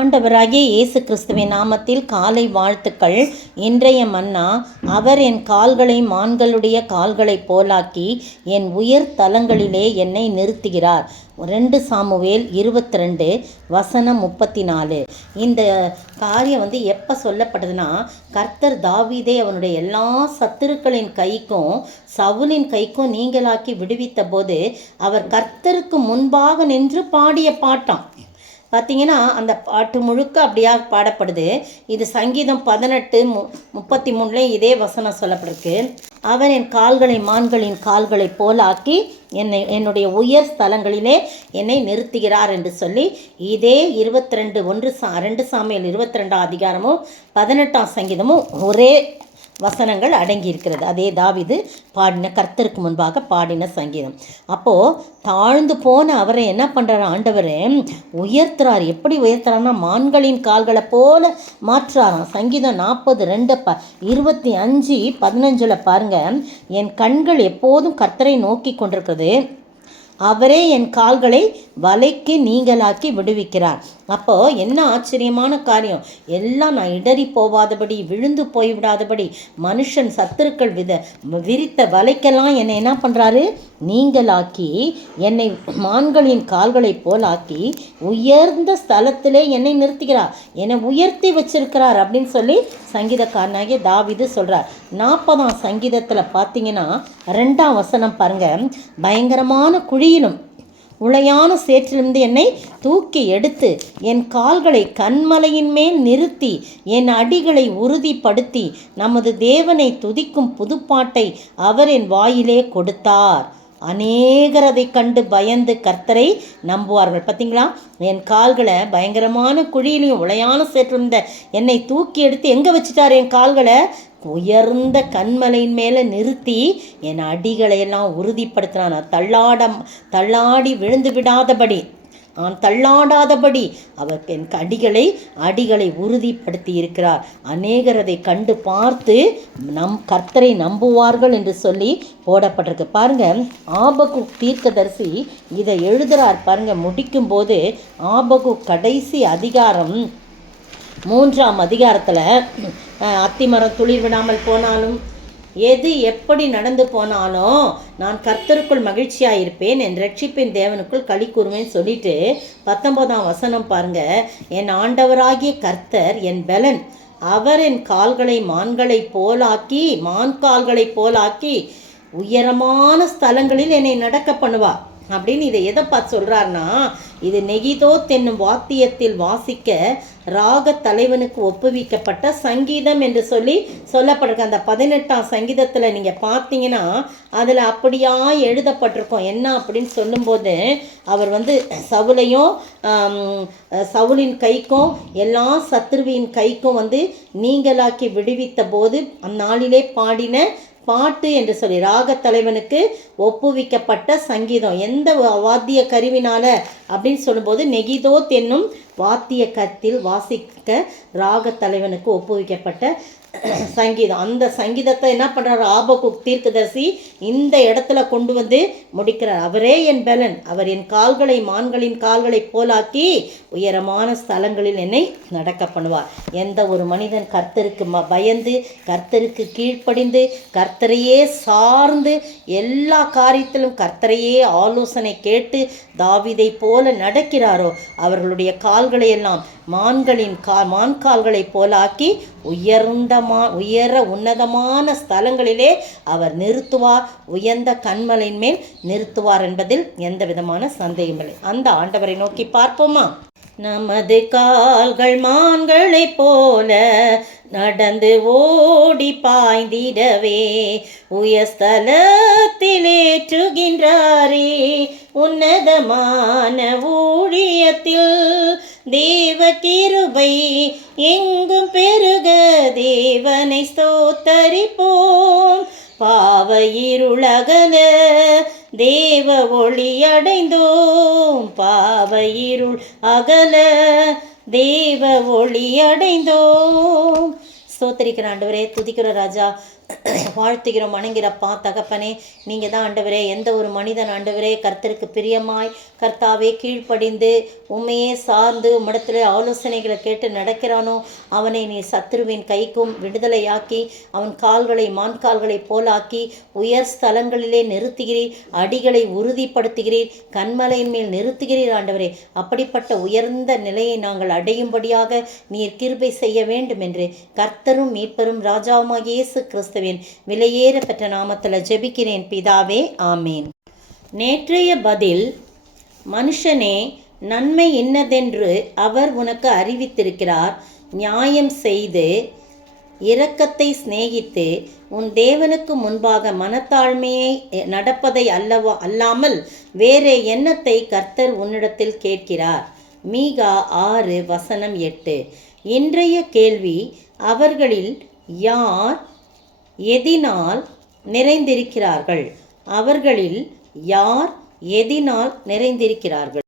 ஆண்டவராகிய இயேசு கிறிஸ்துவின் நாமத்தில் காலை வாழ்த்துக்கள். இன்றைய மன்னா, அவர் என் கால்களை மான்களுடைய கால்களைப் போலாக்கி என் உயர் தலங்களிலே என்னை நிறுத்துகிறார். 2 சாமுவேல் 22:34. இந்த காரியம் எப்போ சொல்லப்படுதுன்னா, கர்த்தர் தாவீதை அவனுடைய எல்லா சத்துருக்களின் கைக்கும் சவுலின் கைக்கும் நீங்களாக்கி விடுவித்த போது அவர் கர்த்தருக்கு முன்பாக நின்று பாடிய பாட்டாம். பார்த்தீங்கன்னா அந்த பாட்டு முழுக்க அப்படியாக பாடப்படுது. இது சங்கீதம் 18:33 இதே வசனம் சொல்லப்பட்டிருக்கு. அவர் என் கால்களை மான்களின் கால்களைப் போலாக்கி என்னுடைய உயர் ஸ்தலங்களிலே என்னை நிறுத்துகிறார் என்று சொல்லி இதே 2 சாமுவேல் 22 அதிகாரமும் 18 சங்கீதமும் ஒரே வசனங்கள் அடங்கி இருக்கிறது. அதே தாவீது பாடின, கர்த்தருக்கு முன்பாக பாடின சங்கீதம். அப்போது தாழ்ந்து போன அவரை என்ன பண்ணுறாரு ஆண்டவர் உயர்த்துறார். எப்படி உயர்த்துறாருன்னா, மான்களின் கால்களை போல மாற்றுறாராம். சங்கீதம் 42:25-15 பாருங்கள். என் கண்கள் எப்போதும் கர்த்தரை நோக்கி கொண்டிருக்கிறது, அவரே என் கால்களை வலைக்கு நீங்களாக்கி விடுவிக்கிறார். அப்போது என்ன ஆச்சரியமான காரியம்! எல்லாம் நான் இடறி போகாதபடி, விழுந்து போய்விடாதபடி, மனுஷன் சத்துருக்கள் விரித்த வலைக்கெல்லாம் என்னை என்ன பண்ணுறாரு? நீங்களாக்கி என்னை மான்களின் கால்களை போலாக்கி உயர்ந்த ஸ்தலத்திலே என்னை நிறுத்துகிறார், என்னை உயர்த்தி வச்சிருக்கிறார் அப்படின்னு சொல்லி சங்கீதக்காரனாகிய தாவீது சொல்கிறார். 40 சங்கீதத்தில் பார்த்தீங்கன்னா 2 வசனம் பாருங்கள். பயங்கரமான குழியிலும் உளையான சேற்றிலிருந்து என்னை தூக்கி எடுத்து என் கால்களை கன்மலையின் மேல் நிறுத்தி என் அடிகளை உறுதிப்படுத்தி நமது தேவனை துதிக்கும் புதுப்பாட்டை அவர் என் வாயிலே கொடுத்தார். அநேகர் அதை கண்டு பயந்து கர்த்தரை நம்புவார்கள். பார்த்தீங்களா, என் கால்களை பயங்கரமான குழியிலையும் உளையான சேற்றிருந்த என்னை தூக்கி எடுத்து எங்கே வச்சுட்டார்? என் கால்களை உயர்ந்த கண்மலையின் மேலே நிறுத்தி என் அடிகளையெல்லாம் உறுதிப்படுத்தினான். தள்ளாடி விழுந்து விடாதபடி, நான் தள்ளாடாதபடி அவர் என் அடிகளை உறுதிப்படுத்தி இருக்கிறார். அநேகர் அதை கண்டு பார்த்து கர்த்தரை நம்புவார்கள் என்று சொல்லி போடப்பட்டிருக்கு. பாருங்க, ஆபகுக் தீர்க்கதரிசி இதை எழுதுறார் பாருங்க. முடிக்கும் போது ஆபகுக் கடைசி அதிகாரம் 3ஆம் அதிகாரத்தில் அத்திமரம் துளிர் விடாமல் போனாலும், எது எப்படி நடந்து போனாலும் நான் கர்த்தருக்குள் மகிழ்ச்சியாக இருப்பேன், என் ரட்சிப்பின் தேவனுக்குள் களி கூறுவேன்னு சொல்லிட்டு 19ஆம் வசனம் பாருங்க. என் ஆண்டவராகிய கர்த்தர் என் பலன், அவர் என் கால்களை மான்கால்களைப் போலாக்கி உயரமான ஸ்தலங்களில் என்னை நடக்க பண்ணுவார் அப்படின்னு இதை எதை பார்த்து சொல்கிறாருன்னா, இது நெகிதோத் என்னும் வாத்தியத்தில் வாசிக்க ராக தலைவனுக்கு ஒப்புவிக்கப்பட்ட சங்கீதம் என்று சொல்லி சொல்லப்பட்டிருக்கு. அந்த 18ஆம் சங்கீதத்தில் நீங்கள் பார்த்தீங்கன்னா அதில் அப்படியா எழுதப்பட்டிருக்கோம். என்ன அப்படின்னு சொல்லும்போது, அவர் சவுலையும் சவுலின் கைக்கும் எல்லா சத்ருவின் கைக்கும் நீங்களாக்கி விடுவித்த போது அந்நாளிலே பாடின பாட்டு என்று சொல்லி ராகத்தலைவனுக்கு ஒப்புவிக்கப்பட்ட சங்கீதம். எந்த வாத்திய கருவினால அப்படின்னு சொல்லும்போது, நெகிதோத் என்னும் வாத்திய கத்தில் வாசிக்க ராகத்தலைவனுக்கு ஒப்புவிக்கப்பட்ட சங்கீதம். அந்த சங்கீதத்தை என்ன பண்ணுறார் ஆபகுக் தீர்க்கதரிசி இந்த இடத்துல கொண்டு முடிக்கிறார். அவரே என் பலன், அவர் என் கால்களை மான்களின் கால்களைப் போலாக்கி உயரமான ஸ்தலங்களில் என்னை நடக்க பண்ணுவார். எந்த ஒரு மனிதன் கர்த்தருக்கு பயந்து, கர்த்தருக்கு கீழ்ப்படிந்து, கர்த்தரையே சார்ந்து, எல்லா காரியத்திலும் கர்த்தரையே ஆலோசனை கேட்டு தாவீதை போல நடக்கிறாரோ, அவர்களுடைய கால்களை எல்லாம் மான்கால்களைப் போலாக்கி உயர உன்னதமான ஸ்தலங்களிலே அவர் நிறுத்துவார், உயர்ந்த கண்மலையின் மேல் நிறுத்துவார் என்பதில் எந்த விதமான சந்தேகமில்லை. அந்த ஆண்டவரை நோக்கி பார்ப்போமா? நமது கால்கள் மான்களைப் போல நடந்து ஓடி பாய்ந்திடவே உயர்ஸ்தலத்திலேற்றுகின்றாரே, உன்னதமான ஊழியத்தில் தேவ கிருபை எங்கும் பெருக தேவனை ஸ்தோத்தரிப்போம். பாவ இருளகல தேவ ஒளி அடைந்தோம், பாவ இருள் அகல தேவ ஒளி அடைந்தோம். ஸ்தோத்திரிக்கிற ஆண்டவரே, துதிக்கிற ராஜா, வாழ்த்துகிறோம், வணங்கிறப்பா தகப்பனே. நீங்கள் தான் ஆண்டவரே, எந்த ஒரு மனிதன் ஆண்டவரே கர்த்தருக்கு பிரியமாய் கர்த்தாவே கீழ்ப்படிந்து உண்மையே சார்ந்து உம்மிடத்தில் ஆலோசனைகளை கேட்டு நடக்கிறானோ அவனை நீ சத்துருவின் கைக்கும் விடுதலையாக்கி அவன் கால்களை மான்கால்களை போலாக்கி உயர் ஸ்தலங்களிலே நிறுத்துகிறீர், அடிகளை உறுதிப்படுத்துகிறீர், கண்மலையின் மேல் நிறுத்துகிறீர் ஆண்டவரே. அப்படிப்பட்ட உயர்ந்த நிலையை நாங்கள் அடையும்படியாக நீர் கிருபை செய்ய வேண்டும் என்று கர்த்தரும் மீட்பரும் ராஜாவுமாகிய இயேசு கிறிஸ்துவின் விலையேற பெற்ற நாமத்தில் ஜெபிக்கிறேன் பிதாவே, ஆமேன். நேற்றைய பதில்: மனுஷனே, நன்மை இன்னதென்று அவர் உனக்கு அறிவித்திருக்கிறார். நியாயம் செய்து இரக்கத்தை சிநேகித்து உன் தேவனுக்கு முன்பாக மனத்தாழ்மையை நடப்பதை அல்லாமல் வேறே எண்ணத்தை கர்த்தர் உன்னிடத்தில் கேட்கிறார். மீகா 6:8. இன்றைய கேள்வி: அவர்களில் யார் எதினால் நிறைந்திருக்கிறார்கள்? அவர்களில் யார் எதினால் நிறைந்திருக்கிறார்கள்?